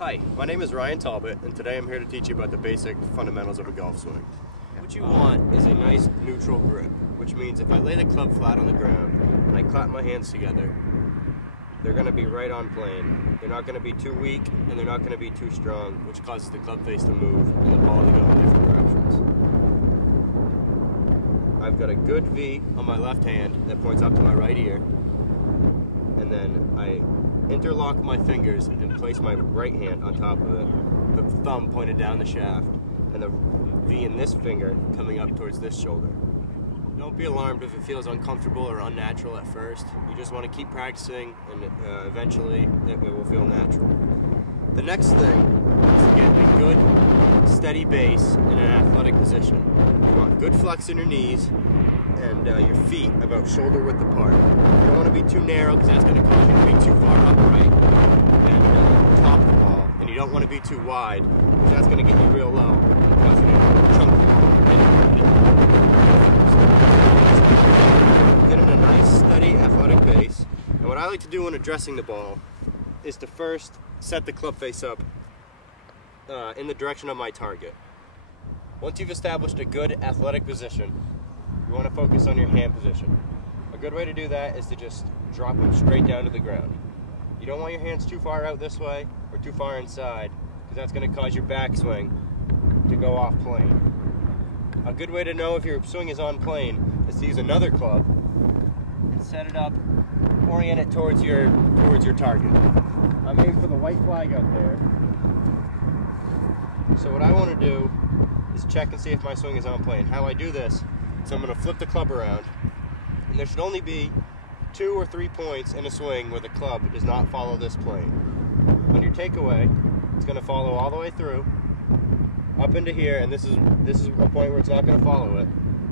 Hi, my name is Ryan Talbot, and today I'm here to teach you about the basic fundamentals of a golf swing. What you want is a nice neutral grip, which means if I lay the club flat on the ground and I clap my hands together, they're going to be right on plane. They're not going to be too weak, and they're not going to be too strong, which causes the club face to move and the ball to go in different directions. I've got a good V on my left hand that points up to my right ear, and then I interlock my fingers and place my right hand on top of it, the thumb pointed down the shaft, and the V in this finger coming up towards this shoulder. Don't be alarmed if it feels uncomfortable or unnatural at first. You just want to keep practicing, and eventually it will feel natural. The next thing is to get a good, steady base in an athletic position. You want good flex in your knees and your feet about shoulder width apart. You don't want to be too narrow because that's going to cause you to be too far upright and top the ball. And you don't want to be too wide because that's going to get you real low and cause you to chunk the ball. Get in a nice, steady, athletic base. And what I like to do when addressing the ball is to first set the club face up in the direction of my target. Once you've established a good athletic position, you want to focus on your hand position. A good way to do that is to just drop them straight down to the ground. You don't want your hands too far out this way or too far inside, because that's going to cause your backswing to go off plane. A good way to know if your swing is on plane is to use another club and set it up, orient it towards your target. I'm aiming for the white flag out there. So what I want to do is check and see if my swing is on plane. How I do this, so I'm going to flip the club around, and there should only be 2 or 3 points in a swing where the club does not follow this plane. On your takeaway, it's going to follow all the way through, up into here, and this is a point where it's not going to follow it.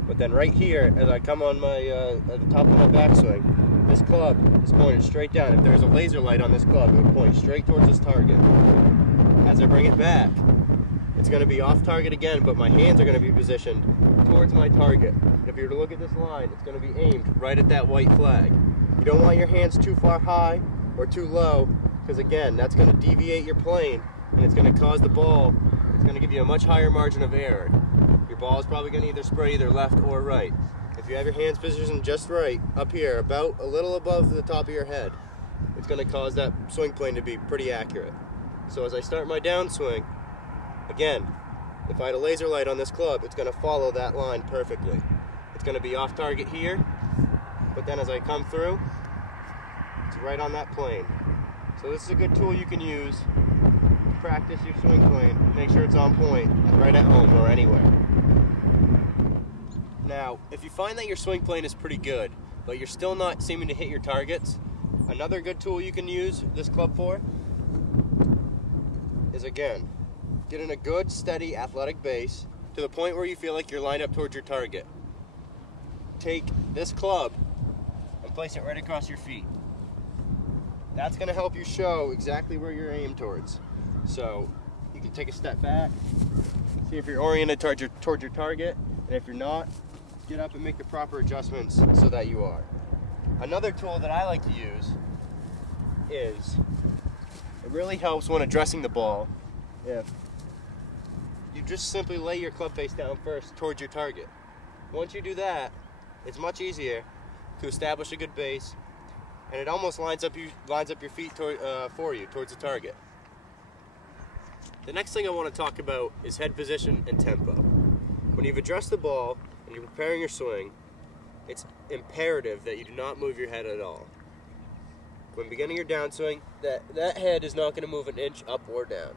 But then right here, as I come on my at the top of my backswing, this club is pointed straight down. If there's a laser light on this club, it would point straight towards this target. As I bring it back, it's going to be off target again, but my hands are going to be positioned towards my target. If you were to look at this line, it's going to be aimed right at that white flag. You don't want your hands too far high or too low, because again, that's going to deviate your plane, and it's going to cause the ball, it's going to give you a much higher margin of error. Your ball is probably going to either spray either left or right. If you have your hands positioned just right, up here, about a little above the top of your head, it's going to cause that swing plane to be pretty accurate. So as I start my downswing, again, if I had a laser light on this club, it's going to follow that line perfectly. It's going to be off target here, but then as I come through, it's right on that plane. So this is a good tool you can use to practice your swing plane. Make sure it's on point, right at home or anywhere. Now, if you find that your swing plane is pretty good, but you're still not seeming to hit your targets, another good tool you can use this club for is, again, get in a good, steady, athletic base to the point where you feel like you're lined up towards your target. Take this club and place it right across your feet. That's going to help you show exactly where you're aimed towards. So you can take a step back, see if you're oriented towards your target, and if you're not, get up and make the proper adjustments so that you are. Another tool that I like to use is, it really helps when addressing the ball if you just simply lay your club face down first towards your target. Once you do that, it's much easier to establish a good base, and it almost lines up your feet for you towards the target. The next thing I want to talk about is head position and tempo. When you've addressed the ball and you're preparing your swing, it's imperative that you do not move your head at all. When beginning your downswing, that head is not going to move an inch up or down.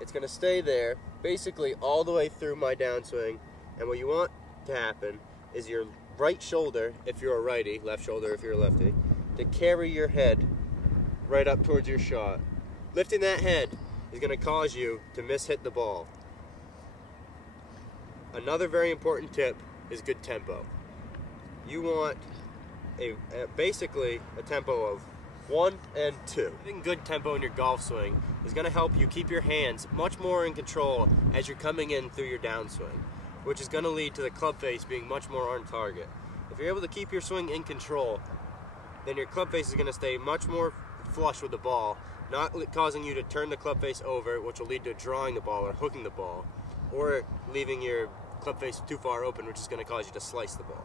It's going to stay there basically all the way through my downswing, and what you want to happen is your right shoulder, if you're a righty, left shoulder if you're a lefty, to carry your head right up towards your shot. Lifting that head is going to cause you to miss-hit the ball. Another very important tip is good tempo. You want basically a tempo of 1 and 2. Having good tempo in your golf swing is going to help you keep your hands much more in control as you're coming in through your downswing, which is going to lead to the club face being much more on target. If you're able to keep your swing in control, then your club face is going to stay much more flush with the ball, not causing you to turn the club face over, which will lead to drawing the ball or hooking the ball, or leaving your club face too far open, which is going to cause you to slice the ball.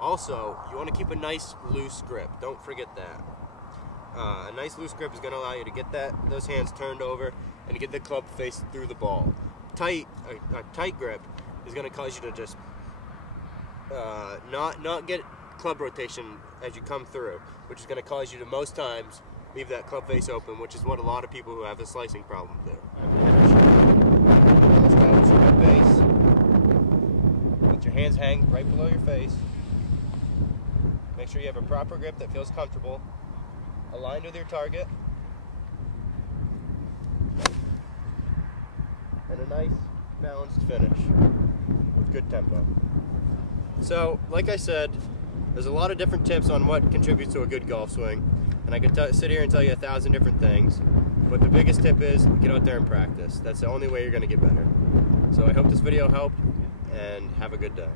Also, you want to keep a nice loose grip. Don't forget that. A nice loose grip is going to allow you to get those hands turned over and to get the club face through the ball. A tight grip is going to cause you to just not get club rotation as you come through, which is going to cause you to most times leave that club face open, which is what a lot of people who have the slicing problem do. Establish your head base. Let your hands hang right below your face. Make sure you have a proper grip that feels comfortable, aligned with your target, and a nice balanced finish with good tempo. So, like I said, there's a lot of different tips on what contributes to a good golf swing, and I could sit here and tell you 1,000 different things, but the biggest tip is get out there and practice. That's the only way you're going to get better. So I hope this video helped, and have a good day.